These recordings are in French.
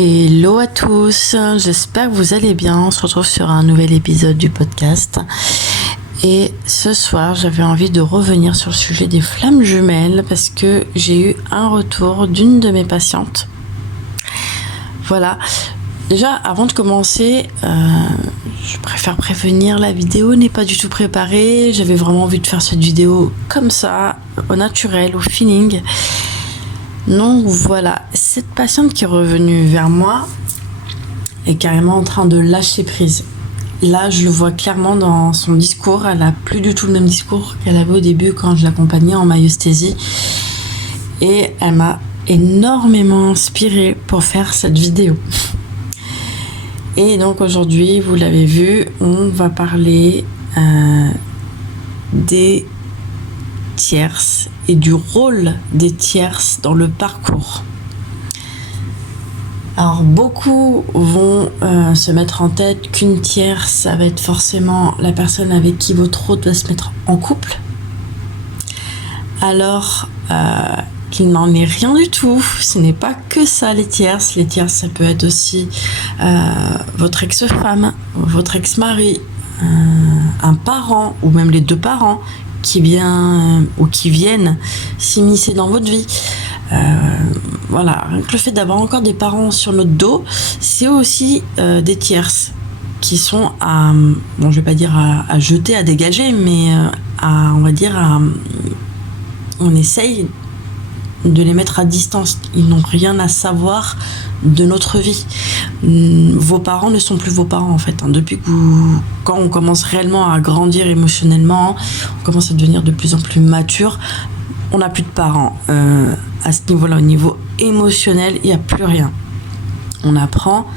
Hello à tous, j'espère que vous allez bien. On se retrouve sur un nouvel épisode du podcast. Et ce soir, j'avais envie de revenir sur le sujet des flammes jumelles parce que j'ai eu un retour d'une de mes patientes. Voilà. Déjà, avant de commencer, je préfère prévenir, la vidéo n'est pas du tout préparée. J'avais vraiment envie de faire cette vidéo comme ça, au naturel, au feeling. Donc voilà, cette patiente qui est revenue vers moi est carrément en train de lâcher prise. Là, je le vois clairement dans son discours. Elle n'a plus du tout le même discours qu'elle avait au début quand je l'accompagnais en maïeusthésie. Et elle m'a énormément inspirée pour faire cette vidéo. Et donc aujourd'hui, vous l'avez vu, on va parler des tierces et du rôle des tierces dans le parcours. Alors beaucoup vont se mettre en tête qu'une tierce, ça va être forcément la personne avec qui votre hôte va se mettre en couple, alors qu'il n'en est rien du tout. Ce n'est pas que ça les tierces. Les tierces, ça peut être aussi votre ex-femme, votre ex-mari, un parent ou même les deux parents qui viennent s'immiscer dans votre vie. Voilà, le fait d'avoir encore des parents sur notre dos, c'est aussi des tierces qui sont je vais pas dire à jeter, à dégager, mais on essaye de les mettre à distance. Ils n'ont rien à savoir de notre vie. Vos parents ne sont plus vos parents en fait. Depuis quand on commence réellement à grandir émotionnellement, on commence à devenir de plus en plus mature, on n'a plus de parents. À ce niveau-là, au niveau émotionnel, il n'y a plus rien. On apprend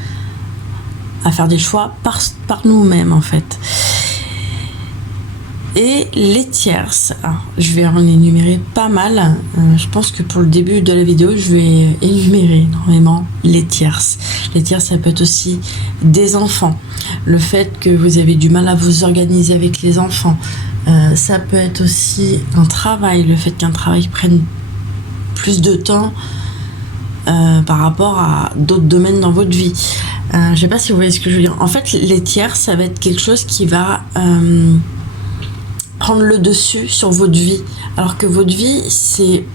à faire des choix par nous-mêmes en fait. Et les tierces, je vais en énumérer pas mal. Je pense que pour le début de la vidéo, je vais énumérer énormément les tierces. Les tierces, ça peut être aussi des enfants. Le fait que vous avez du mal à vous organiser avec les enfants. Ça peut être aussi un travail. Le fait qu'un travail prenne plus de temps par rapport à d'autres domaines dans votre vie. Je sais pas si vous voyez ce que je veux dire. En fait, les tierces, ça va être quelque chose qui va prendre le dessus sur votre vie, alors que votre vie c'est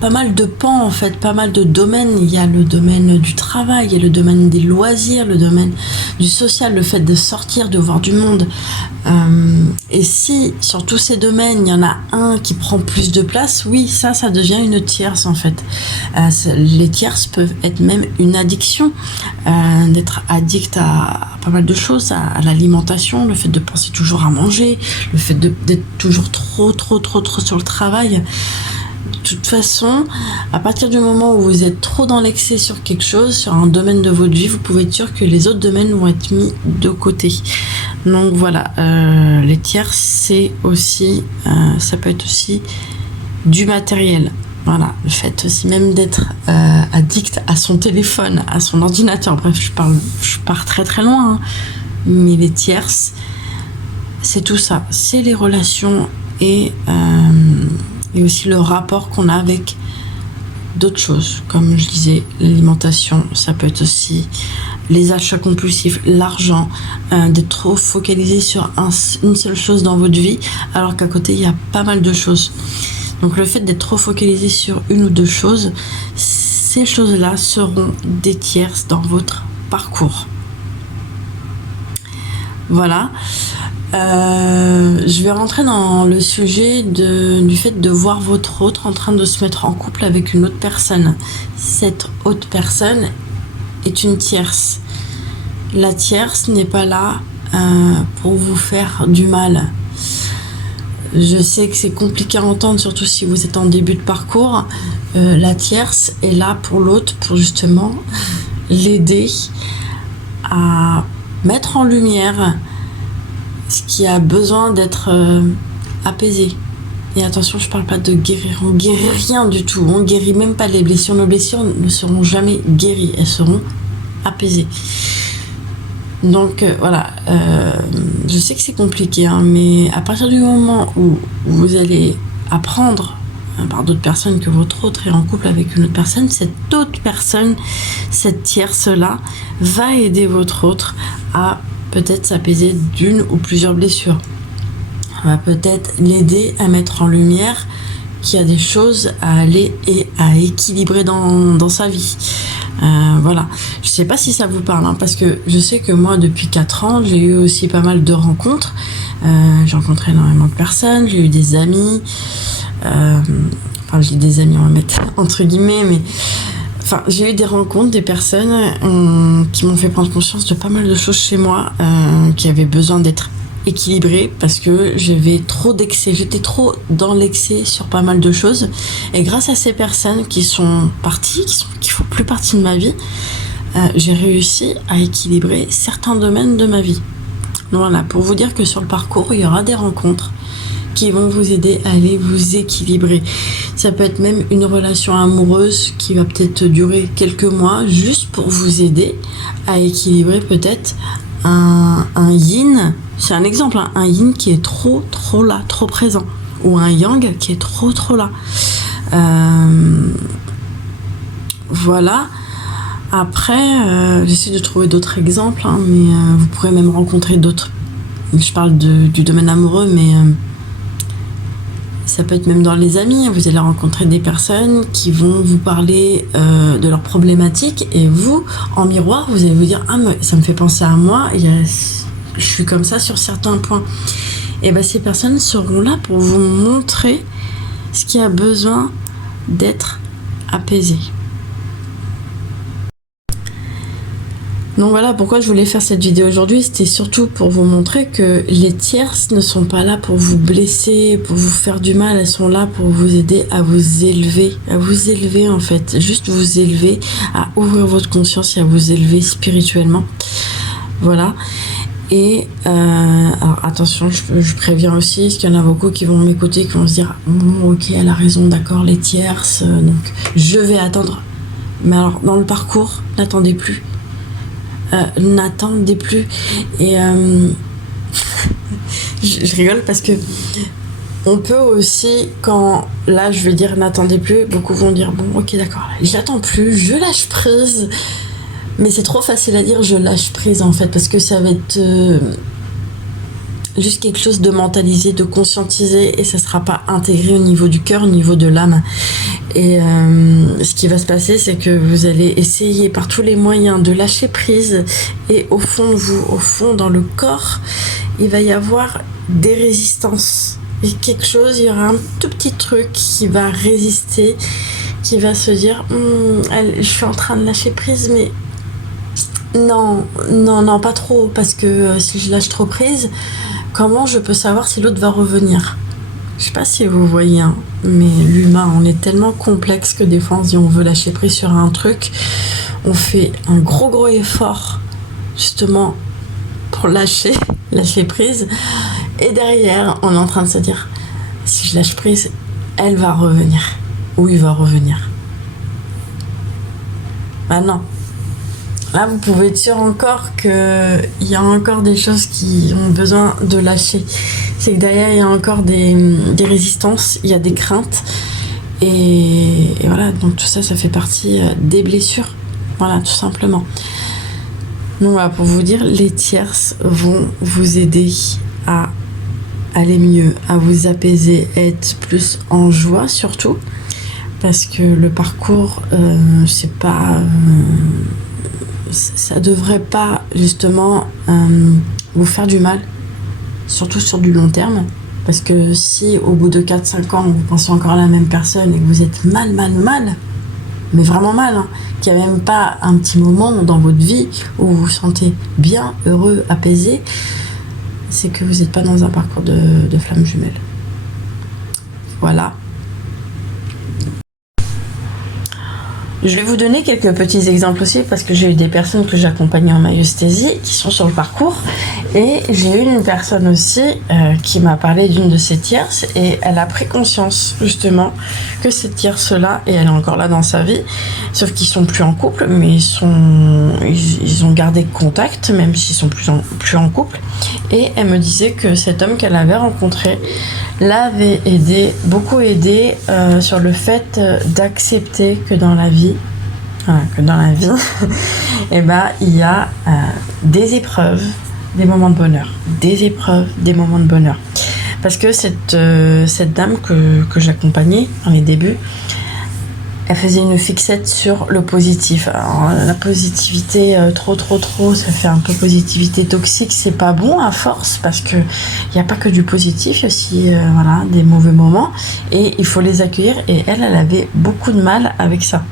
pas mal de pans en fait, pas mal de domaines. Il y a le domaine du travail, il y a le domaine des loisirs, le domaine du social, le fait de sortir, de voir du monde, et si sur tous ces domaines il y en a un qui prend plus de place, oui, ça devient une tierce en fait. Les tierces peuvent être même une addiction, d'être addict à pas mal de choses, à l'alimentation, le fait de penser toujours à manger, le fait d'être toujours trop sur le travail. De toute façon, à partir du moment où vous êtes trop dans l'excès sur quelque chose, sur un domaine de votre vie, vous pouvez être sûr que les autres domaines vont être mis de côté. Donc voilà, les tierces, c'est aussi, ça peut être aussi du matériel. Voilà, le fait aussi même d'être addict à son téléphone, à son ordinateur. Bref, je pars très loin, hein. Mais les tierces, c'est tout ça. C'est les relations et aussi le rapport qu'on a avec d'autres choses. Comme je disais, l'alimentation, ça peut être aussi les achats compulsifs, l'argent, d'être trop focalisé sur une seule chose dans votre vie, alors qu'à côté, il y a pas mal de choses. Donc le fait d'être trop focalisé sur une ou deux choses, ces choses-là seront des tierces dans votre parcours. Voilà. Je vais rentrer dans le sujet du fait de voir votre autre en train de se mettre en couple avec une autre personne. Cette autre personne est une tierce. La tierce n'est pas là pour vous faire du mal. Je sais que c'est compliqué à entendre, surtout si vous êtes en début de parcours. La tierce est là pour l'autre, pour justement l'aider à mettre en lumière ce qui a besoin d'être apaisé. Et attention, je parle pas de guérir, on guérit rien du tout, on guérit même pas les blessures. Nos blessures ne seront jamais guéries, elles seront apaisées. Donc voilà, je sais que c'est compliqué, hein, mais à partir du moment où vous allez apprendre par d'autres personnes, que votre autre est en couple avec une autre personne, cette autre personne, cette tierce-là, va aider votre autre à peut-être s'apaiser d'une ou plusieurs blessures. Va peut-être l'aider à mettre en lumière qu'il y a des choses à aller et à équilibrer dans sa vie. Voilà. Je sais pas si ça vous parle, hein, parce que je sais que moi, depuis 4 ans, j'ai eu aussi pas mal de rencontres. J'ai rencontré énormément de personnes, j'ai eu des amis. Enfin, j'ai des amis, on va mettre entre guillemets, mais enfin, j'ai eu des rencontres, des personnes qui m'ont fait prendre conscience de pas mal de choses chez moi, qui avaient besoin d'être équilibrées, parce que j'avais trop d'excès, j'étais trop dans l'excès sur pas mal de choses. Et grâce à ces personnes qui sont parties, qui font plus partie de ma vie, j'ai réussi à équilibrer certains domaines de ma vie. Voilà, pour vous dire que sur le parcours, il y aura des rencontres qui vont vous aider à aller vous équilibrer. Ça peut être même une relation amoureuse qui va peut-être durer quelques mois, juste pour vous aider à équilibrer peut-être un yin. C'est un exemple, hein, un yin qui est trop là, trop présent, ou un yang qui est trop là. Voilà. Après, j'essaie de trouver d'autres exemples, hein, mais vous pourrez même rencontrer d'autres. Je parle du domaine amoureux, mais ça peut être même dans les amis. Vous allez rencontrer des personnes qui vont vous parler de leurs problématiques, et vous, en miroir, vous allez vous dire « Ah, mais ça me fait penser à moi, je suis comme ça sur certains points. » Et bien, ces personnes seront là pour vous montrer ce qui a besoin d'être apaisé. Donc voilà pourquoi je voulais faire cette vidéo aujourd'hui, c'était surtout pour vous montrer que les tierces ne sont pas là pour vous blesser, pour vous faire du mal, elles sont là pour vous aider à vous élever en fait, juste vous élever, à ouvrir votre conscience et à vous élever spirituellement. Voilà. Et alors attention, je préviens aussi, parce qu'il y en a beaucoup qui vont m'écouter, qui vont se dire ok, elle a raison, d'accord, les tierces, donc je vais attendre. Mais alors dans le parcours, n'attendez plus. N'attendez plus. Et je rigole parce que on peut aussi, quand là je vais dire n'attendez plus, beaucoup vont dire bon ok d'accord, j'attends plus, je lâche prise. Mais c'est trop facile à dire je lâche prise en fait, parce que ça va être juste quelque chose de mentalisé, de conscientisé, et ça sera pas intégré au niveau du cœur, au niveau de l'âme. Et ce qui va se passer, c'est que vous allez essayer par tous les moyens de lâcher prise, et au fond de vous, au fond dans le corps, il va y avoir des résistances. Et quelque chose, il y aura un tout petit truc qui va résister, qui va se dire je suis en train de lâcher prise, mais non, pas trop, parce que si je lâche trop prise, comment je peux savoir si l'autre va revenir? Je sais pas si vous voyez, hein, mais l'humain, on est tellement complexe que des fois on se dit on veut lâcher prise sur un truc, on fait un gros effort justement pour lâcher prise, et derrière on est en train de se dire si je lâche prise, elle va revenir, ou il va revenir. Bah non. Là, vous pouvez être sûr encore qu'il y a encore des choses qui ont besoin de lâcher. C'est que derrière, il y a encore des résistances, il y a des craintes. Et voilà, donc tout ça, ça fait partie des blessures. Voilà, tout simplement. Donc voilà, pour vous dire, les tierces vont vous aider à aller mieux, à vous apaiser, être plus en joie surtout. Parce que le parcours, c'est pas... ça devrait pas justement vous faire du mal, surtout sur du long terme, parce que si au bout de 4-5 ans vous pensez encore à la même personne et que vous êtes mal, mais vraiment mal, hein, qu'il n'y a même pas un petit moment dans votre vie où vous vous sentez bien, heureux, apaisé, c'est que vous n'êtes pas dans un parcours de flamme jumelle. Voilà. Je vais vous donner quelques petits exemples aussi parce que j'ai eu des personnes que j'accompagnais en maïeusthésie qui sont sur le parcours et j'ai eu une personne aussi qui m'a parlé d'une de ces tierces et elle a pris conscience justement que cette tierce-là, et elle est encore là dans sa vie, sauf qu'ils sont plus en couple mais ils ont gardé contact même s'ils sont plus en couple, et elle me disait que cet homme qu'elle avait rencontré l'avait beaucoup aidé sur le fait d'accepter que dans la vie, et ben, il y a des épreuves, des moments de bonheur. Des épreuves, des moments de bonheur. Parce que cette dame que j'accompagnais dans les débuts, elle faisait une fixette sur le positif. Alors, la positivité, trop, ça fait un peu positivité toxique, c'est pas bon à force, parce que il n'y a pas que du positif, il y a aussi des mauvais moments, et il faut les accueillir, et elle avait beaucoup de mal avec ça.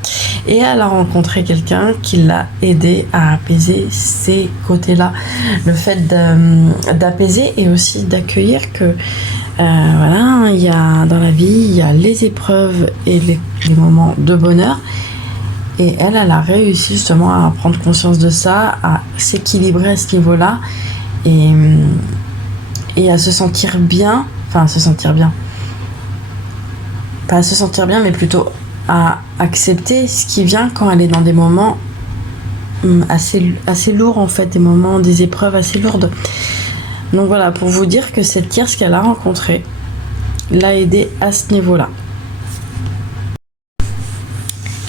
Et elle a rencontré quelqu'un qui l'a aidé à apaiser ces côtés-là. Le fait d'apaiser et aussi d'accueillir que il y a dans la vie, il y a les épreuves et les moments de bonheur. Et elle a réussi justement à prendre conscience de ça, à s'équilibrer à ce niveau-là et à se sentir bien. Enfin, à se sentir bien. Pas à se sentir bien, mais plutôt à accepter ce qui vient quand elle est dans des moments assez lourds en fait, des épreuves assez lourdes. Donc voilà, pour vous dire que cette tierce qu'elle a rencontrée l'a aidée à ce niveau-là.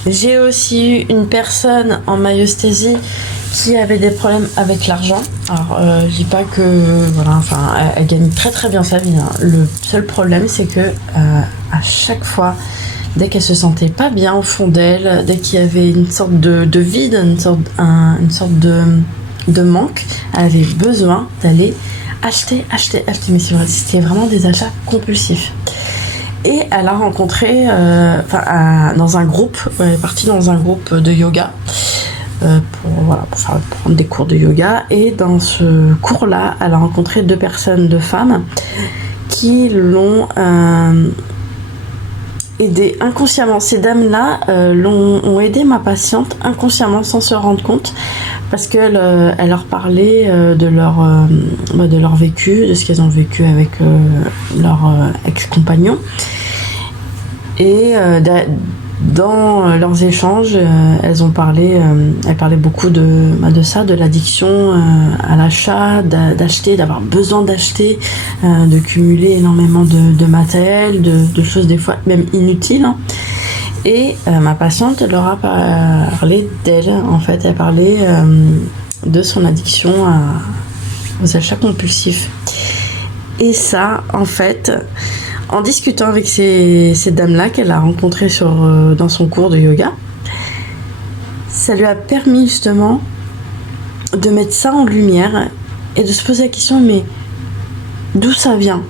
J'ai aussi eu une personne en maïeusthésie qui avait des problèmes avec l'argent. Alors, je dis pas que elle gagne très très bien sa vie, hein. Le seul problème, c'est que à chaque fois, dès qu'elle se sentait pas bien au fond d'elle, dès qu'il y avait une sorte de vide, une sorte de manque, elle avait besoin d'aller acheter, mais c'est vrai, c'était vraiment des achats compulsifs. Et elle a rencontré, dans un groupe, elle est partie dans un groupe de yoga pour prendre des cours de yoga. Et dans ce cours-là, elle a rencontré deux femmes, qui l'ont aidé inconsciemment. Ces dames-là ont aidé ma patiente inconsciemment sans se rendre compte, parce qu'elle leur parlait de leur vécu, de ce qu'elles ont vécu avec leur ex-compagnon. Et dans leurs échanges, elles parlaient beaucoup de ça, de l'addiction à l'achat, d'avoir besoin d'acheter, de cumuler énormément de matériel, de choses des fois même inutiles, hein. Et ma patiente leur a parlé d'elle, en fait. Elle parlait de son addiction aux achats compulsifs. Et ça, en fait, en discutant avec ces dames-là qu'elle a rencontrées dans son cours de yoga, ça lui a permis justement de mettre ça en lumière et de se poser la question, mais d'où ça vient ?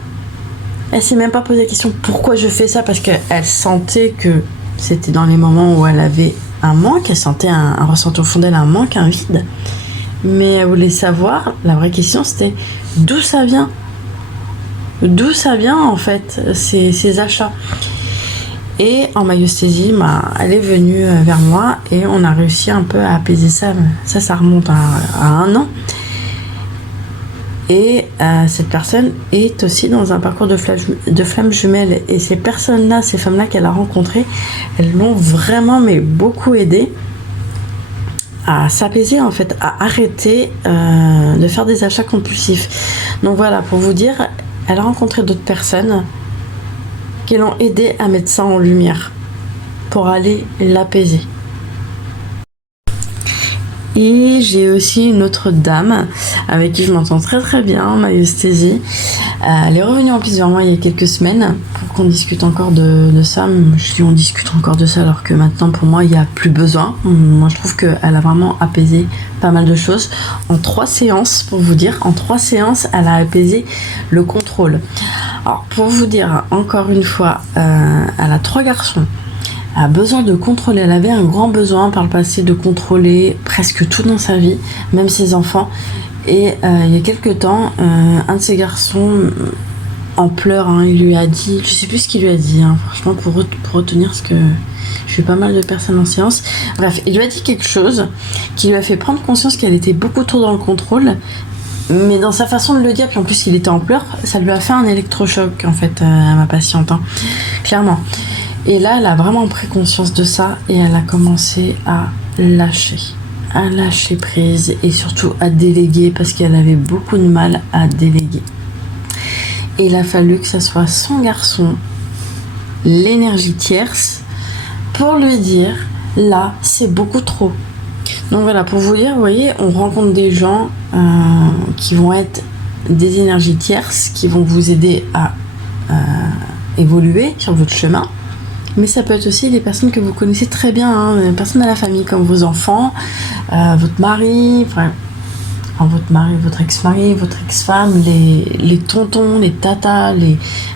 Elle s'est même pas posé la question pourquoi je fais ça, parce qu'elle sentait que c'était dans les moments où elle avait un manque, elle sentait un ressenti au fond d'elle, un manque, un vide. Mais elle voulait savoir, la vraie question c'était d'où ça vient ? D'où ça vient en fait, ces achats ? Et en maïeusthésie, elle est venue vers moi et on a réussi un peu à apaiser ça. Ça remonte à 1 an. Et cette personne est aussi dans un parcours de flammes jumelles. Et ces personnes-là, ces femmes-là qu'elle a rencontrées, elles l'ont vraiment beaucoup aidée à s'apaiser en fait, à arrêter de faire des achats compulsifs. Donc voilà, pour vous dire, elle a rencontré d'autres personnes qui l'ont aidée à mettre ça en lumière pour aller l'apaiser. Et j'ai aussi une autre dame avec qui je m'entends très très bien en maïeusthésie. Elle est revenue en plus vers moi il y a quelques semaines pour qu'on discute encore de ça. Je dis on discute encore de ça alors que maintenant pour moi il n'y a plus besoin. Moi je trouve qu'elle a vraiment apaisé pas mal de choses. En 3 séances, pour vous dire, elle a apaisé le contrôle. Alors pour vous dire encore une fois, elle a 3 garçons. Elle a besoin de contrôler, elle avait un grand besoin par le passé de contrôler presque tout dans sa vie, même ses enfants. Et il y a quelques temps, un de ses garçons en pleurs, hein. Il lui a dit, je sais plus ce qu'il lui a dit, hein, franchement, pour retenir ce que... Je suis pas mal de personnes en séance. Bref, il lui a dit quelque chose qui lui a fait prendre conscience qu'elle était beaucoup trop dans le contrôle. Mais dans sa façon de le dire, puis en plus il était en pleurs, ça lui a fait un électrochoc en fait à ma patiente, hein, clairement. Et là, elle a vraiment pris conscience de ça et elle a commencé à lâcher prise et surtout à déléguer parce qu'elle avait beaucoup de mal à déléguer. Et il a fallu que ça soit son garçon, l'énergie tierce, pour lui dire là, c'est beaucoup trop. Donc voilà, pour vous dire, vous voyez, on rencontre des gens qui vont être des énergies tierces, qui vont vous aider à évoluer sur votre chemin. Mais ça peut être aussi des personnes que vous connaissez très bien, hein, des personnes de la famille, comme vos enfants, votre mari, votre ex-mari, votre ex-femme, les tontons, les tatas,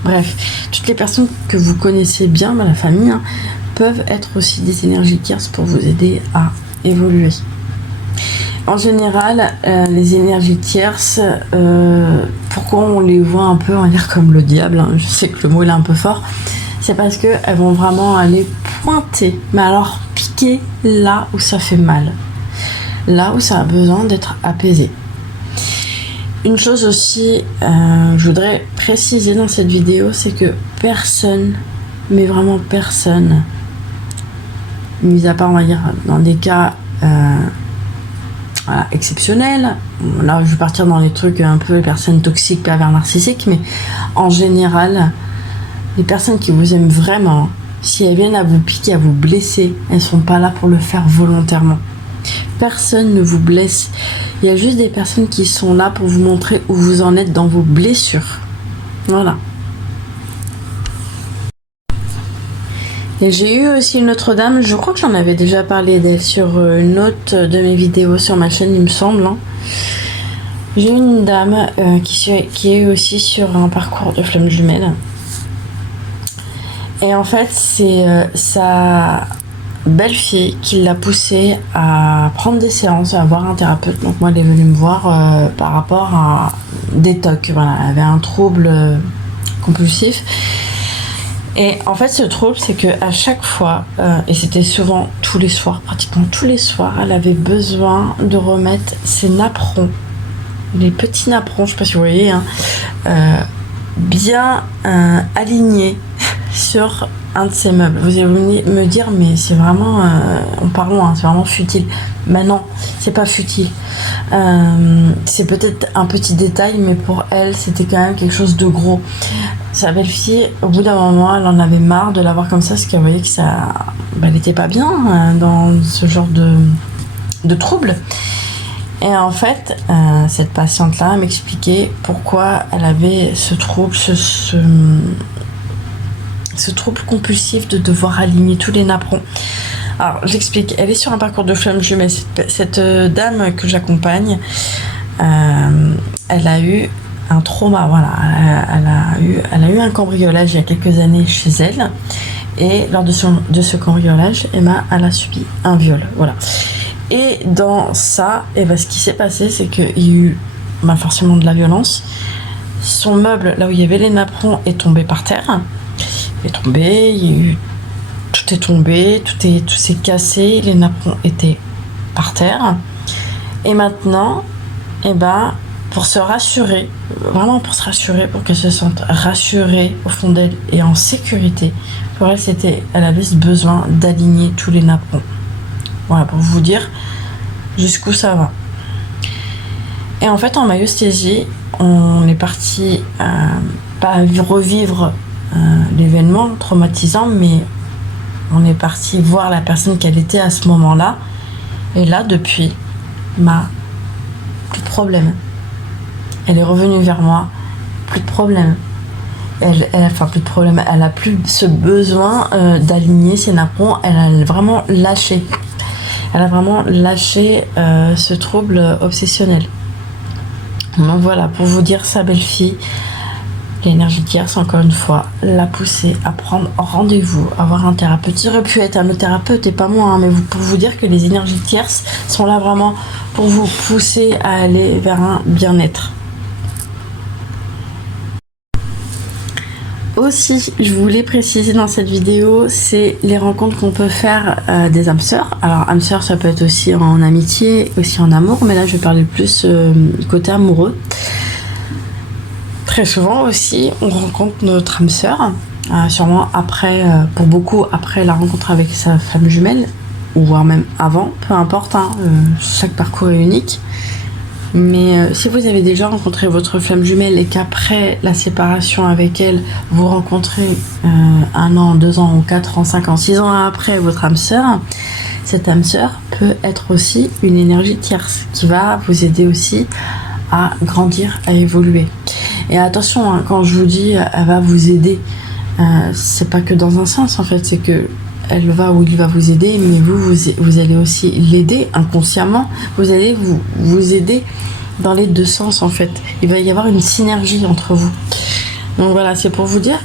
bref, toutes les personnes que vous connaissez bien, la famille, hein, peuvent être aussi des énergies tierces pour vous aider à évoluer. En général, les énergies tierces, pourquoi on les voit un peu, on va dire, comme le diable, hein, je sais que le mot il est un peu fort, c'est parce qu'elles vont vraiment aller pointer, mais alors piquer là où ça fait mal, là où ça a besoin d'être apaisé. Une chose aussi, je voudrais préciser dans cette vidéo, c'est que personne, mais vraiment personne, mis à part, on va dire, dans des cas exceptionnels, là je vais partir dans les trucs un peu les personnes toxiques, pervers narcissiques, mais en général, les personnes qui vous aiment vraiment, si elles viennent à vous piquer, à vous blesser, elles sont pas là pour le faire volontairement. Personne ne vous blesse. Il y a juste des personnes qui sont là pour vous montrer où vous en êtes dans vos blessures. Voilà. Et j'ai eu aussi une autre dame, je crois que j'en avais déjà parlé d'elle sur une autre de mes vidéos sur ma chaîne, il me semble. Hein. J'ai eu une dame qui est aussi sur un parcours de flamme jumelle. Et en fait, c'est sa belle-fille qui l'a poussée à prendre des séances, à voir un thérapeute. Donc moi, elle est venue me voir par rapport à des TOC. Voilà, elle avait un trouble compulsif. Et en fait, ce trouble, c'est que à chaque fois, et c'était souvent tous les soirs, pratiquement tous les soirs, elle avait besoin de remettre ses napperons, les petits napperons, je sais pas si vous voyez, hein, bien alignés sur un de ces meubles. Vous allez me dire, mais c'est vraiment, on part loin, c'est vraiment futile. Mais non, c'est pas futile. C'est peut-être un petit détail, mais pour elle, c'était quand même quelque chose de gros. Sa belle-fille, au bout d'un moment, elle en avait marre de la voir comme ça, parce qu'elle voyait que ça, elle n'était pas bien dans ce genre de trouble. Et en fait, cette patiente-là m'expliquait pourquoi elle avait ce trouble, ce trouble compulsif de devoir aligner tous les napperons. Alors, j'explique. Elle est sur un parcours de flamme jumelle. Cette dame que j'accompagne, elle a eu un trauma. Voilà, elle a eu un cambriolage il y a quelques années chez elle. Et lors de ce cambriolage, elle a subi un viol. Voilà. Et dans ça, ce qui s'est passé, c'est qu'il y a eu forcément de la violence. Son meuble, là où il y avait les napperons, est tombé par terre. Il est tombé, tout est tombé, tout s'est cassé, les napperons étaient par terre. Et maintenant, pour se rassurer, vraiment pour se rassurer, pour qu'elle se sente rassurée au fond d'elle et en sécurité, pour elle, elle avait ce besoin d'aligner tous les napperons. Voilà, pour vous dire jusqu'où ça va. Et en fait, en maïeusthésie, on est parti pas revivre l'événement traumatisant, mais on est parti voir la personne qu'elle était à ce moment-là. Et là, depuis, plus de problème. Elle est revenue vers moi, plus de problème. Plus de problème. Elle a plus ce besoin d'aligner ses napperons. Elle a vraiment lâché. Elle a vraiment lâché ce trouble obsessionnel. Donc voilà, pour vous dire, sa belle-fille, l'énergie tierce, encore une fois, l'a poussée à prendre rendez-vous, à voir un thérapeute. Ça aurait pu être un autre thérapeute et pas moi, hein, mais pour vous dire que les énergies tierces sont là vraiment pour vous pousser à aller vers un bien-être. Aussi, je voulais préciser dans cette vidéo, c'est les rencontres qu'on peut faire des âmes sœurs. Alors, âmes sœurs, ça peut être aussi en amitié, aussi en amour, mais là, je vais parler plus du côté amoureux. Très souvent aussi, on rencontre notre âme sœur, sûrement après, pour beaucoup, après la rencontre avec sa flamme jumelle, ou voire même avant, peu importe, hein, chaque parcours est unique. Mais si vous avez déjà rencontré votre flamme jumelle et qu'après la séparation avec elle, vous rencontrez 1 an, 2 ans, ou 4 ans, 5 ans, 6 ans après votre âme sœur, cette âme sœur peut être aussi une énergie tierce qui va vous aider aussi à grandir, à évoluer. Et attention, hein, quand je vous dis elle va vous aider, c'est pas que dans un sens en fait, c'est que elle va ou il va vous aider, mais vous allez aussi l'aider inconsciemment, vous allez vous aider dans les deux sens en fait. Il va y avoir une synergie entre vous. Donc voilà, c'est pour vous dire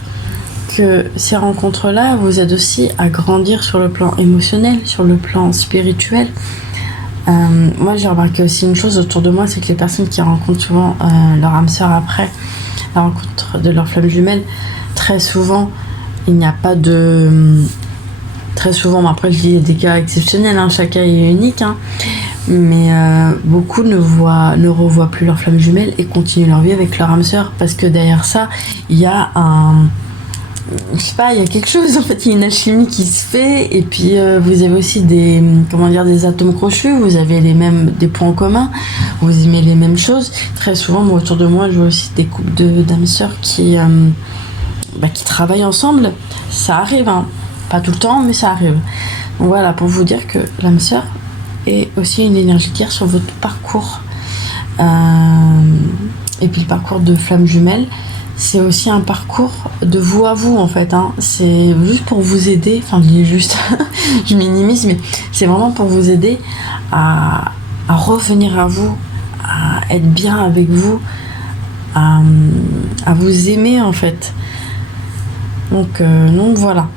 que ces rencontres-là vous aident aussi à grandir sur le plan émotionnel, sur le plan spirituel. Moi j'ai remarqué aussi une chose autour de moi, c'est que les personnes qui rencontrent souvent leur âme sœur après la rencontre de leur flamme jumelle, très souvent il n'y a pas de... Très souvent, mais après je dis des cas exceptionnels, hein, chaque cas est unique, hein, mais beaucoup ne revoient plus leur flamme jumelle et continuent leur vie avec leur âme sœur, parce que derrière ça, il y a je sais pas, il y a quelque chose, en fait, il y a une alchimie qui se fait, et puis vous avez aussi des atomes crochus, vous avez des points en commun, vous aimez les mêmes choses. Très souvent, moi, autour de moi, je vois aussi des couples d'âmes sœurs qui travaillent ensemble, ça arrive, hein. Pas tout le temps, mais ça arrive. Donc voilà, pour vous dire que l'âme sœur est aussi une énergie tierce sur votre parcours. Et puis le parcours de flamme jumelle, c'est aussi un parcours de vous à vous en fait. Hein. C'est juste pour vous aider, enfin je dis juste, je minimise, mais c'est vraiment pour vous aider à revenir à vous, à être bien avec vous, à vous aimer en fait. Donc voilà.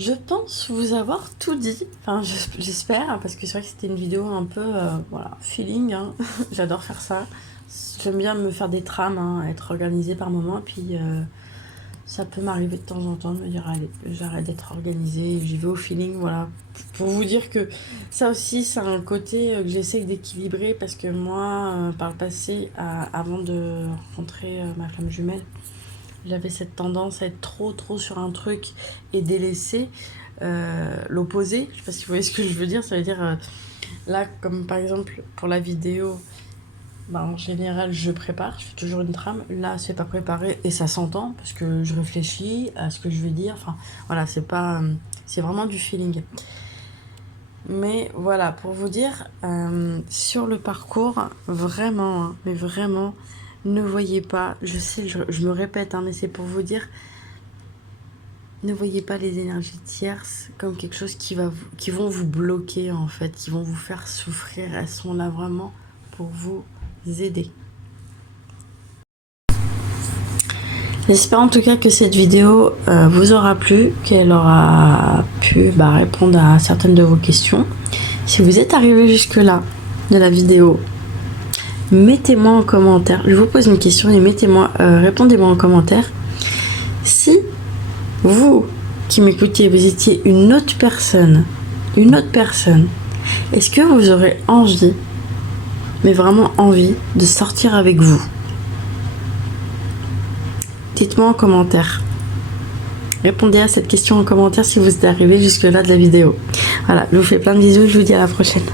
Je pense vous avoir tout dit, enfin j'espère, parce que c'est vrai que c'était une vidéo un peu, feeling, hein. J'adore faire ça. J'aime bien me faire des trames, hein, être organisée par moment, puis ça peut m'arriver de temps en temps de me dire allez, j'arrête d'être organisée, j'y vais au feeling, voilà. Pour vous dire que ça aussi, c'est un côté que j'essaie d'équilibrer, parce que moi, par le passé, avant de rencontrer ma flamme jumelle, j'avais cette tendance à être trop sur un truc et délaisser l'opposé. Je sais pas si vous voyez ce que je veux dire. Ça veut dire, là, comme par exemple pour la vidéo, en général, je prépare, je fais toujours une trame. Là, c'est pas préparé et ça s'entend parce que je réfléchis à ce que je vais dire. Enfin, voilà, c'est vraiment du feeling. Mais voilà, pour vous dire, sur le parcours, vraiment, hein, mais vraiment, ne voyez pas, je sais, je me répète, hein, mais c'est pour vous dire, ne voyez pas les énergies tierces comme quelque chose qui vont vous bloquer en fait, qui vont vous faire souffrir. Elles sont là vraiment pour vous aider. J'espère en tout cas que cette vidéo vous aura plu, qu'elle aura pu répondre à certaines de vos questions. Si vous êtes arrivé jusque là de la vidéo, mettez-moi en commentaire, je vous pose une question et répondez-moi en commentaire si vous qui m'écoutiez, vous étiez une autre personne, est-ce que vous aurez envie, mais vraiment envie, de sortir avec vous? Dites-moi en commentaire. Répondez à cette question en commentaire si vous êtes arrivé jusque là de la vidéo. Voilà, je vous fais plein de bisous, je vous dis à la prochaine.